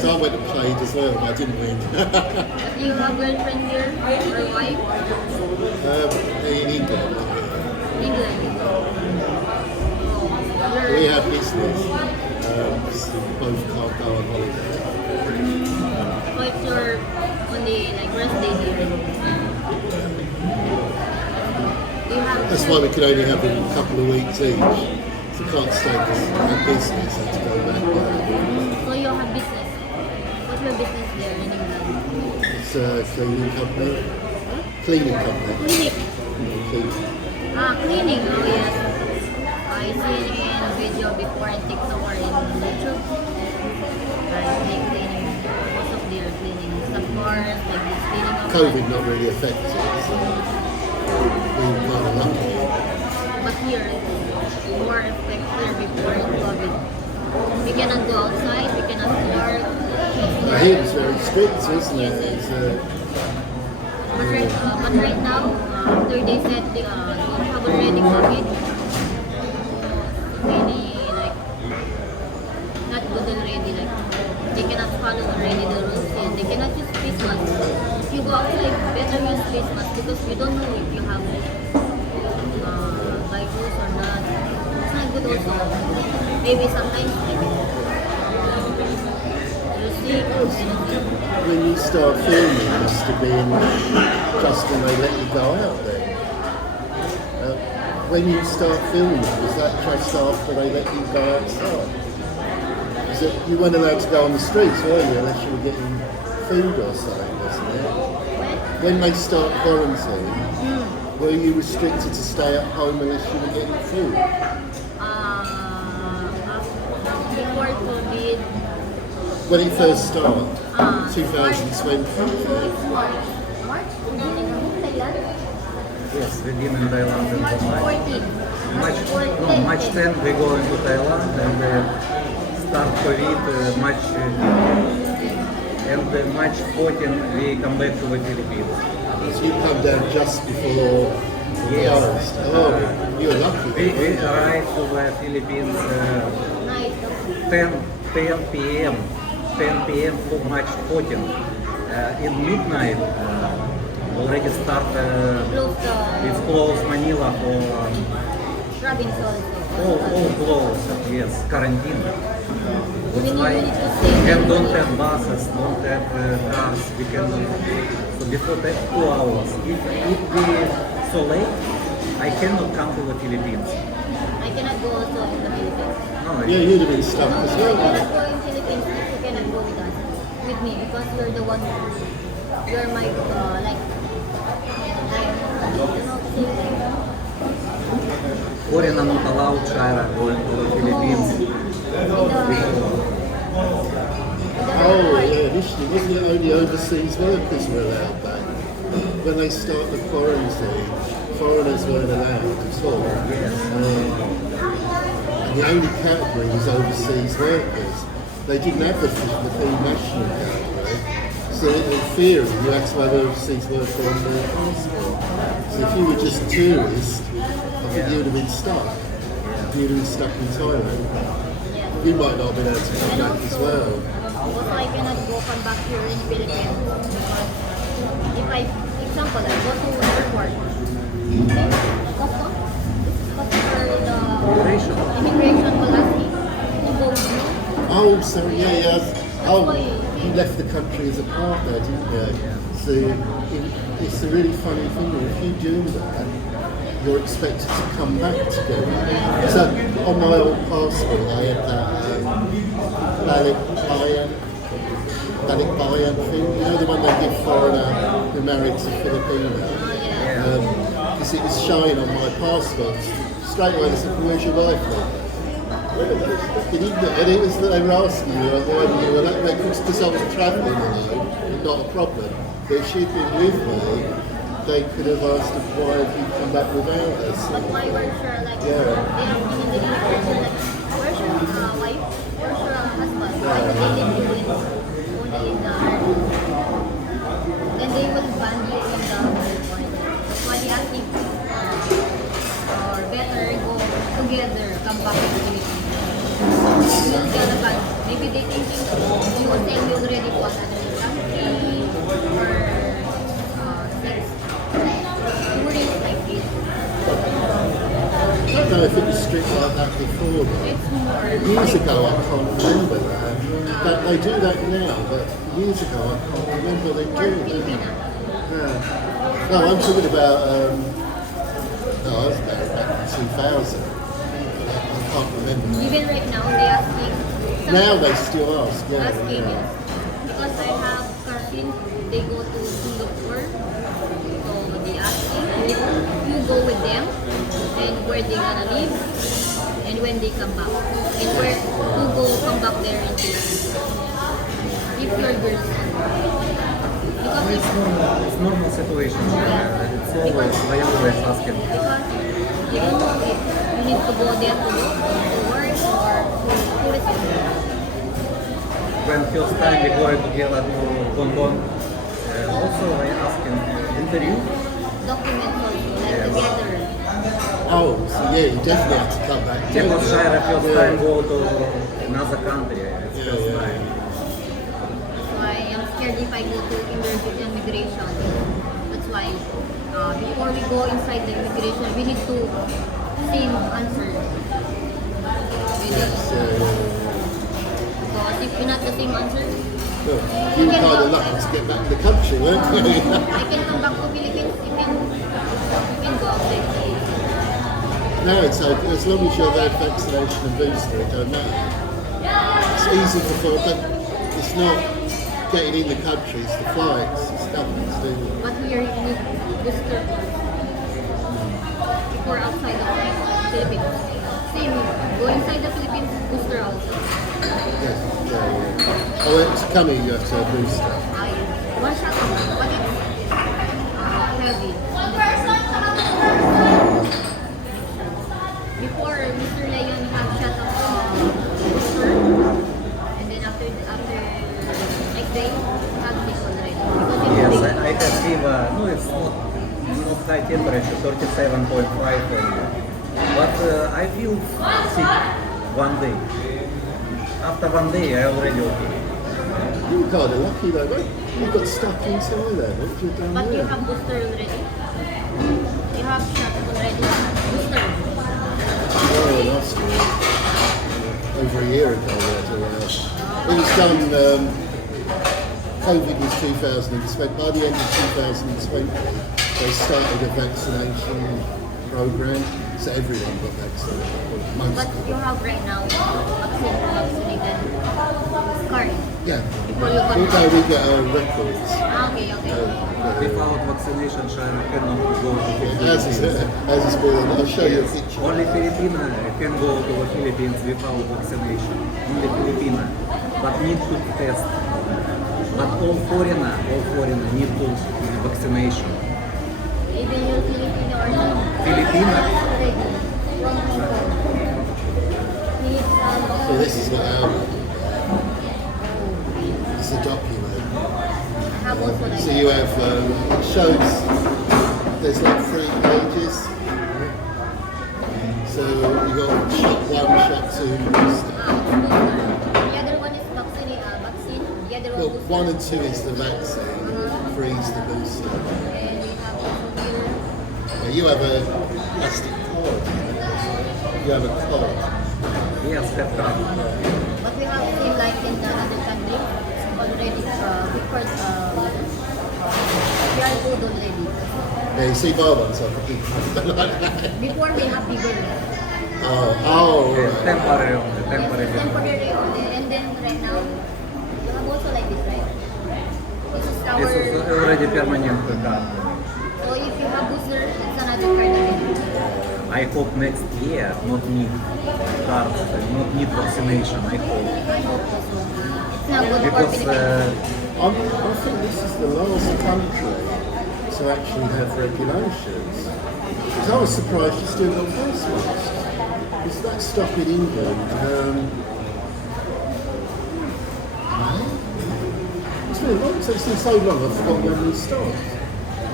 So I went and played as well, but I didn't win. Do you have girlfriend here or wife? In England, England. we have business. So both can't go on holiday. So it's your only like birthday here. Do you have That's why we could only have a couple of weeks each. So can't stay because we have business. I had to go back. So you have business. What's your business there in England? It's a cleaning company. Cleaning company. Clinic. Cleaning. Cleaning. Oh yes. I seen in a video before in TikTok or in YouTube. Like they cleaning. Most of their cleaning some cars, like this cleaning of COVID not really affected, so we were kind of lucky. But here it's more effective before COVID. We cannot go outside, we cannot work. I hear it's very strict, isn't it? Yes, It's, but right now, after they said they don't have already COVID, really like not good already. Like they cannot follow already the rules and they cannot use face mask. If you go outside, better use face mask because we don't know if you have virus or not. It's not good also. Maybe sometimes you see. when you start filming, it used to be just when they let you go out there. When you start filming, was that just after they let you go outside? Is it, you weren't allowed to go on the streets, were you, unless you were getting food or something, wasn't it? When they start quarantine, were you restricted to stay at home unless you were getting food? Before COVID, When it first started, 2020. so it's March. Beginning of Thailand. Yes, we been in Thailand in March March. 14. March 10 we go into Thailand and start COVID March and March 14 we come back to the Philippines. So you come down just before the Yes. forest. Oh, you were lucky. We arrived to the Philippines Night. 10 p.m. 10 p.m. for March 14. In midnight already start Close it's the closed Manila for province also. all closed, yes, quarantine. We It's need like, to stay. and don't have buses, don't have cars. We can so before that 2 hours. If we so late, I cannot come to the Philippines. I cannot go also in the Philippines. No, Yeah, you'd have been stuck No, as I well. cannot go in Philippines if you cannot go with us, with me, because you're the one. You're my like foreign are not allowed China going to the Philippines. Oh, yeah, initially, wasn't it only overseas workers were allowed back? When they start the quarantine, foreigners weren't allowed at all. And the only category was overseas workers. They didn't have the national category. So in theory, you had to have overseas worker on their passport. So if you were just a tourist, I think you would have been stuck. You'd have been stuck in Thailand. You might not have been able to come And back as also, well. also I cannot come back here in Philippines because if I, example, I go to airport, custom, for the immigration will ask me to go with you. Oh, sorry, yeah. Oh, why- you left the country as a partner, didn't you? So it's a really funny thing. If you do that, you're expected to come back together. So on my old passport, I had that balikbayan thing. You know the one they give foreigner who married to Filipino. Because it was showing on my passport. Straight away, they said, "Where's your wife?" And it was that they were asking you why you were that because I was travelling alone, not a problem. But if she'd been with me, they could have asked her why have you come back without us. But why were sure like Yeah. they are in the immigration like where's your wife? Where's your husband? Why would they leave you in only in the then they will ban you in the airport. That's why they ask you or better go together, come back to the Philippines. You will get a ban. Maybe they thinking you will saying you already go another country or sex tourists like this. I don't know if it was strict like that before. Though. It's more Years ago, I can't remember that. But they do that now, but years ago, I can't remember they for do that. Filipina. Yeah. No, I'm talking about, no, I was back in 2000. I can't remember. Even right now, they asking. Now they still ask, yeah. Asking, yeah. yes. Because I have cousins, they go to Singapore. So they asking if you go with them and where they gonna live and when they come back. And where to go come back there and if your girls. Because It's normal situation. It's always, they always asking. because you don't know if you need to go there to look, to work or to tourism. When first time we go together to London, also I asking interview. Documents also, like Yes. together. Oh, so yeah, you definitely have to come back. Because Shire first Yeah. time go to another country. It's Yeah, first yeah. time. So I am scared if I go to immigration. That's why before we go inside the immigration, we need to same answer. Yes, Because if you're not the same answer, Well, you were kind of lucky to get back to the country, weren't you? I can come back to Philippines. You can go outside. No, it's okay. As long as you've had vaccination and booster, it don't matter. It's easy for but it's not getting in the country, it's the flights, it's nothing to do with it. But here you need booster before outside the Philippines. Same, go inside the Philippines, booster also. Yes, yeah. Oh, it's coming, you have to have booster. One shot, but it's heavy. Before Mr. Leon have shot of booster, and then after next day, have this already. Because it's Yes, big. I can fever. No, it's not high temperature, 37.5. But I feel sick one day. After one day, I already okay. You were kind of lucky though, right? You got stuck inside there, what have you done But you there? have booster already. You have shot already. Booster. Oh, last year. Over a year ago, we had it was done, COVID was 2020. By the end of 2020, they started a vaccination program, so everyone got vaccinated. Well, most But of you them. have right now vaccinated card. Yeah. Before you We come. get our records. Okay. Without vaccination, Shire cannot go to As is, Philippines. as is born, I'll show you a picture. Only Filipina can go to the Philippines without vaccination. Only Filipina, but need to test. But all foreigner need to vaccination. Even you're Filipino or not. Filipina. Already. From Hong Kong. Needs So this is what our, it's a document. have also like So you have, shows, there's like 3 pages. So you got shot 1, shot 2, booster. booster. The other one is vaccine. The other Well, one 1 booster. and 2 is the vaccine, 3 is the booster. And we have also here. Now you have a plastic card. You have a card. Yes, have come. But we have seen like in the other country already because we are good already. Yeah, you see my one's like a big like that. Before we have bigger. Oh, Okay, right. temporary only, temporary. Yes, temporary only. And then right now, you have also like this, right? This is our. This is already permanent card. So if you have booster, it's another card again. I hope next year not need card, not need vaccination. I hope. I hope also. It's not good for Because Philippines. I think this is the last country to actually have regulations. Because I was surprised you still got face masks. Because that stock in England, it's been long, so it's been so long I've forgotten when we stopped.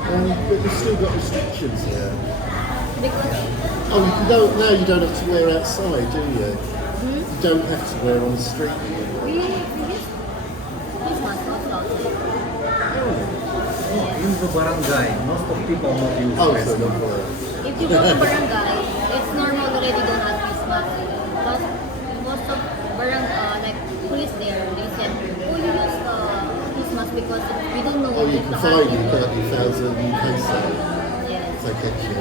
But we've still got restrictions here. Because Oh, you don't, now you don't have to wear outside, do you? You don't have to wear on the street. we used in the barangay, most of people not use Oh, face so not mask. for If you go to barangay, it's normal already don't have face mask. But most of like police there, they said, oh, you use face mask because we don't know Oh, you if can the find you hazard- 30,000 peso Yes. if they catch you.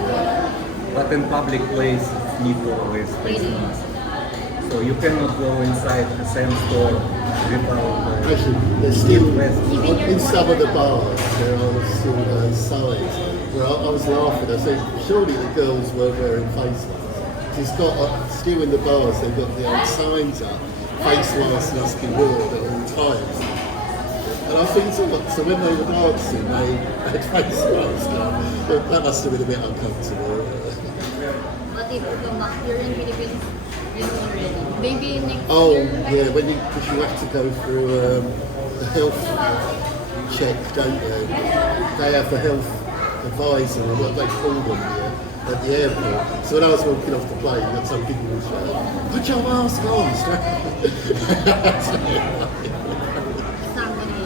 But in public places, need to always face Really? mask. So you cannot go inside the same store without Actually, there's still, Even your in some of the corner. bars, there are still signs where I was laughing. I said, surely the girls weren't wearing face masks. It's got, still in the bars, they've got the old signs up, face masks must be worn at all times. And I think so when they were dancing, they had face masks on. That must have been a bit uncomfortable. But if you come back here in Philippines, you know already. Maybe next Oh, year. yeah, because you have to go through the health check, don't you? They have the health advisor, or what they call them here, at the airport. So when I was walking off the plane, that some people would say, put your mask on! Somebody,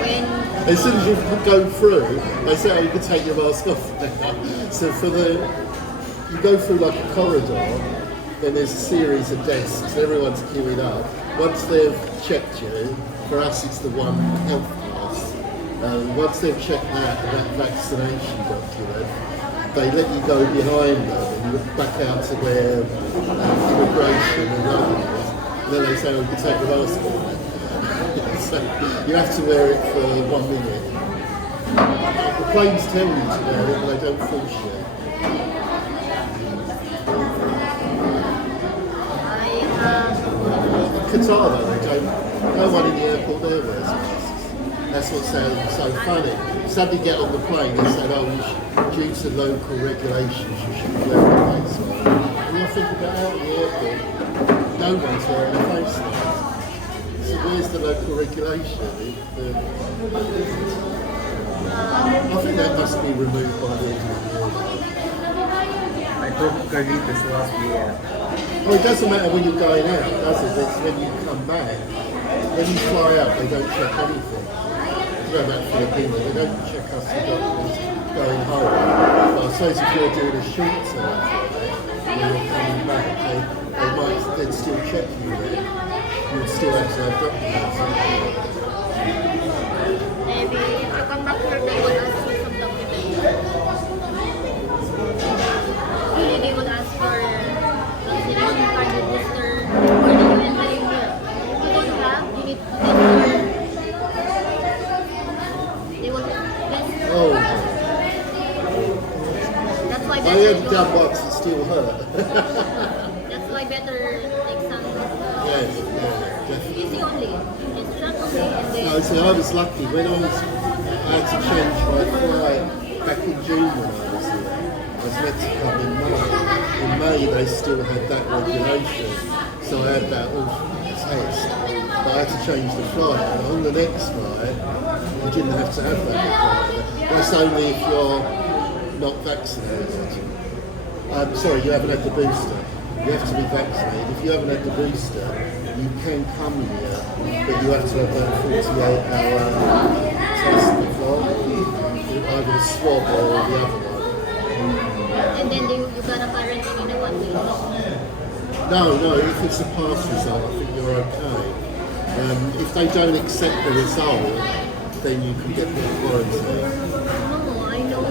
when As soon as you go through, they say, oh, you can take your mask off now. So you go through like a corridor, then there's a series of desks, everyone's queuing up. Once they've checked you, for us it's the one health pass. Once they've checked that vaccination document, they let you go behind them and you look back out to where immigration and others. And then they say, oh, you can take your mask off. So you have to wear it for 1 minute. The planes tell you to wear it, but they don't force you. Qatar though, no one in the airport there wears masks. That's what's so funny. Suddenly get on the plane and say, oh, due to local regulations, you should wear a face mask. And I think about out of the airport, no one's wearing a face mask. So where's the local regulation? I think that must be removed by the end of the year. I took COVID this last year. Well, it doesn't matter when you're going out, does it? It's when you come back. When you fly out, they don't check anything. Go back to Philippines, they don't check us the doctors going home. But I suppose if you're doing a short term flight, when you're coming back, they might then still check you there. You would still have to have documents. maybe if you come back here, they will ask you some documents. Usually they will ask for vaccination card, register, or the UN here. If you don't have, you need to register. They will test. Oh, That's why I better. had done once, it still hurt. That's why better take some. Yes, yeah, definitely. Easy only. It's short only, and then. No, see, I was lucky when I had to change my flight back in June when I was here. I was meant to come in May. In May, they still had that regulation, so I had that test. But I had to change the flight, and on the next flight, you didn't have to have that requirement. That's only if you're not vaccinated. Sorry, you haven't had the booster. You have to be vaccinated. If you haven't had the booster, you can come here, but you have to have a 48-hour test before, either the swab or the other one. And then you gotta quarantine in a 1 week. No, if it's a pass result, I think you're okay. If they don't accept the result, then you can get put in quarantine. No, I know.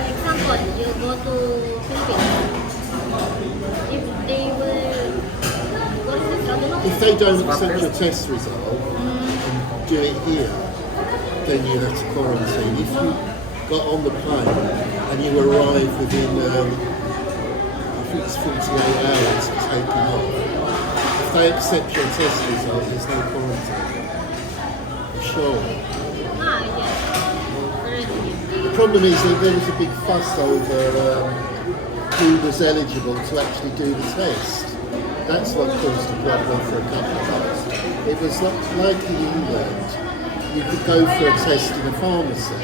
Example, you go to Philippines. If they will, what is this? I don't know. If they don't accept your test result and do it here, then you have to quarantine. If you got on the plane and you arrive within, I think it's 48 hours of taking off, if they accept your test result, there's no quarantine. I'm sure. Yes. Currently. The problem is that there was a big fuss over who was eligible to actually do the test. That's what caused a problem for a couple of months. It was like in England, you could go for a test in a pharmacy.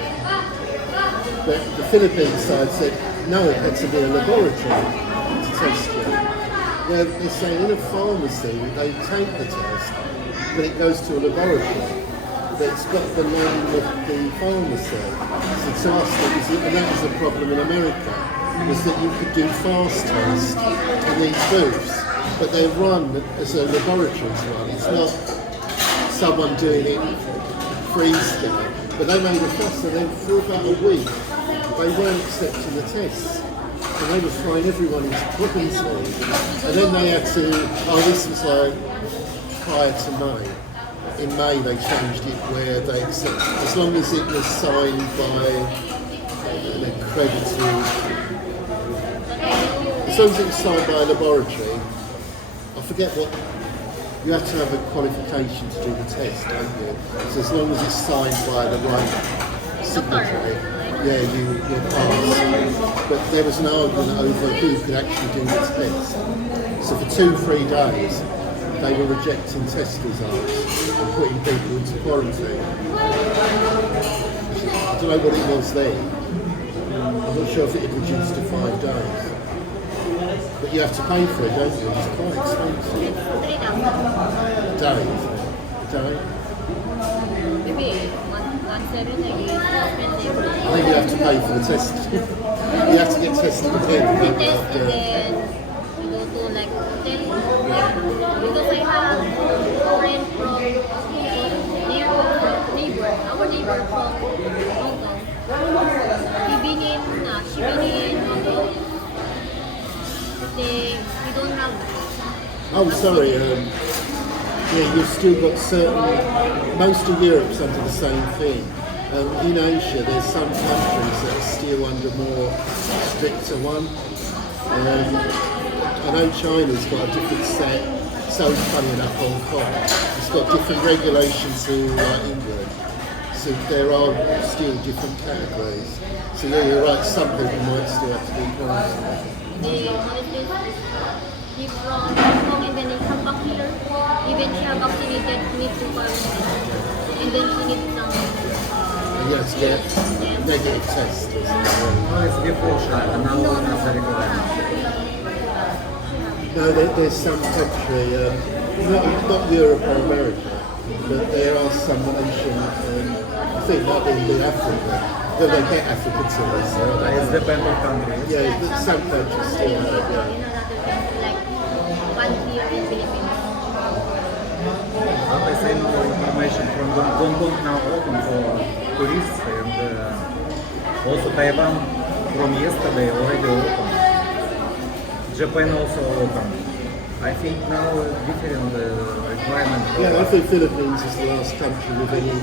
But the Philippine side said, no, it had to be a laboratory to test you. Where they're saying in a pharmacy, they take the test, but it goes to a laboratory. but it's got the name of the pharmacy. So to us, and that was a problem in America, was that you could do fast tests in these booths, but they're run as a laboratories run. It's not someone doing it freestyle. But they made a fuss, and then for about a week, they weren't accepting the tests. And they were throwing everyone into quarantine. And then they had to, this was like prior to May. In May they changed it where they accept, as long as it was signed by an accredited, as long as it was signed by a laboratory, I forget what, you have to have a qualification to do the test, don't you? So as long as it's signed by the right signatory, yeah, you pass. But there was an argument over who could actually do the test. So for 2-3 days, they were rejecting test results and putting people into quarantine. I don't know what it was then. I'm not sure if it had reduced to 5 days. But you have to pay for it, don't you? It's quite expensive. A day, isn't it? A day? Maybe 170 is expensive. I think you have to pay for the test. You have to get tested again. You test and then you go to like hotel. Because I have a friend from neighbor, our neighbor from Hong Kong. She been in Hong Kong. We don't have. Oh, sorry. Yeah, you've still got certain. Most of Europe's under the same thing. In Asia, there's some countries that are still under more stricter one. I know China's got a different set. So funny enough, Hong Kong. It's got different regulations to England. So there are still different categories. So yeah, you're right. Some people might still have to be quarantined. They honestly leave from Hong Kong and then they come back here. Even she are vaccinated, need to quarantine. And then she needs some. And you have to get negative tests. No, it's before shot, and now it's a requirement. No, there's some country, not Europe or America, but there are some Asian, I think that would be Africa. Well, they get African tourists. It's dependent on countries. Yeah, but some countries still have, yeah. Like 1 year in Philippines. But I see more information from Hong Kong now open for tourists, and also Taiwan from yesterday already open. Japan also open. I think now different requirements. Yeah, I think Philippines is the last country with any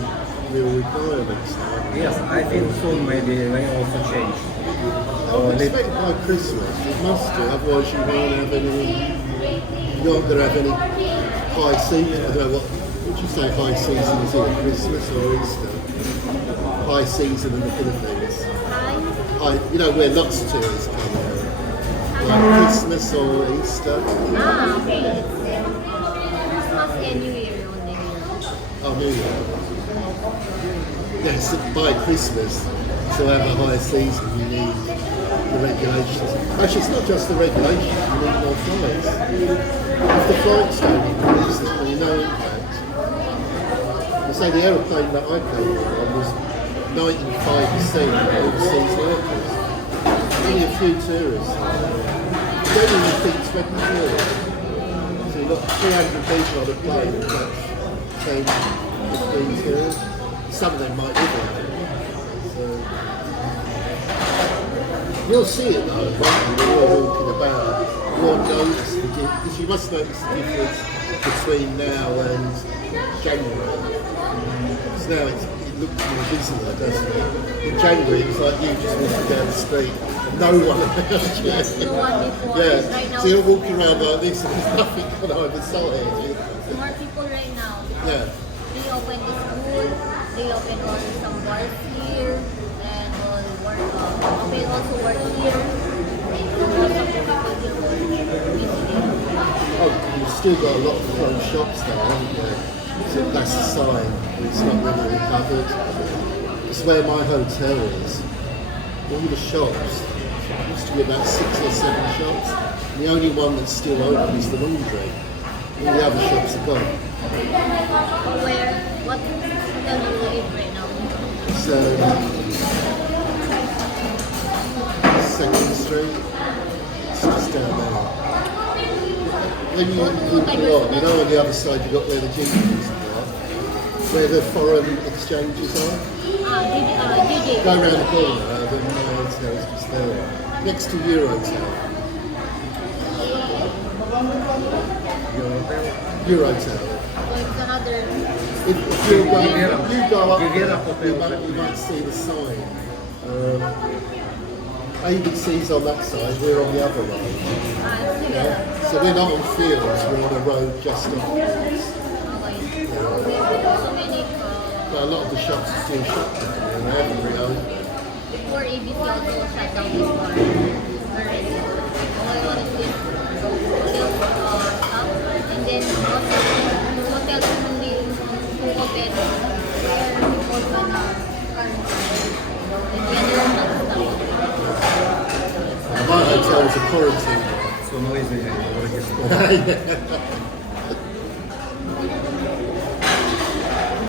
real requirements now. Yes, I think soon maybe they also change. I would expect by Christmas, it must do, otherwise you won't have any, you're not going to have any high season. I don't know what would you say high season is here, Christmas or Easter? High season in the Philippines. High, you know, where lots of tourists come here. Like Christmas or Easter. Okay. Christmas and New Year only. Oh, New Year. Yes, by Christmas, to have a high season, you need the regulations. Actually, it's not just the regulations, you need more flights. If the flights don't increase, there's probably no impact. I say the aeroplane that I came on was 95% overseas workers. Only a few tourists. You don't even think 20 tourists. So you've got 300 people on a plane, that's 10, 15 tourists. Some of them might live around it. So you'll see it though, won't you, when you're walking about. You'll notice the difference, because you must notice the difference between now and January. Because now it looks more busier, doesn't it? In January it was like you just walking down the street, no one around you. Yeah, so you're walking around like this and there's nothing on either side. More people right now. Yeah. They open the school, they open also some bars here, and all work, open also work here. Oh, you've still got a lot of closed shops there, haven't you? So that's a sign it's not really recovered. It's where my hotel is. All the shops, there used to be about 6 or 7 shops. The only one that's still open is the laundry. All the other shops are gone. Where? What? hotel you live right now? So, Second Street, it's just down there. When you look along, you know on the other side you've got where the gyms are, where the foreign exchanges are. DJ. Go around the corner, then it's just there. Next to Eurotel. Eurotel. So it's another. If you go up Riviera there, you might see the sign. ABC's on that side, we're on the other road. It's Yeah. similar. So we're not on Fields, we're on a road just off Fields. Okay. So many. But a lot of the shops are still shut down there, they haven't reopened. Before ABC also shut down this bar already. All one is this hotel shop, and then also hotels only who open where you open currency. And the other one not stopped. My hotel was a quarantine. So noisy, I already stopped. Yeah.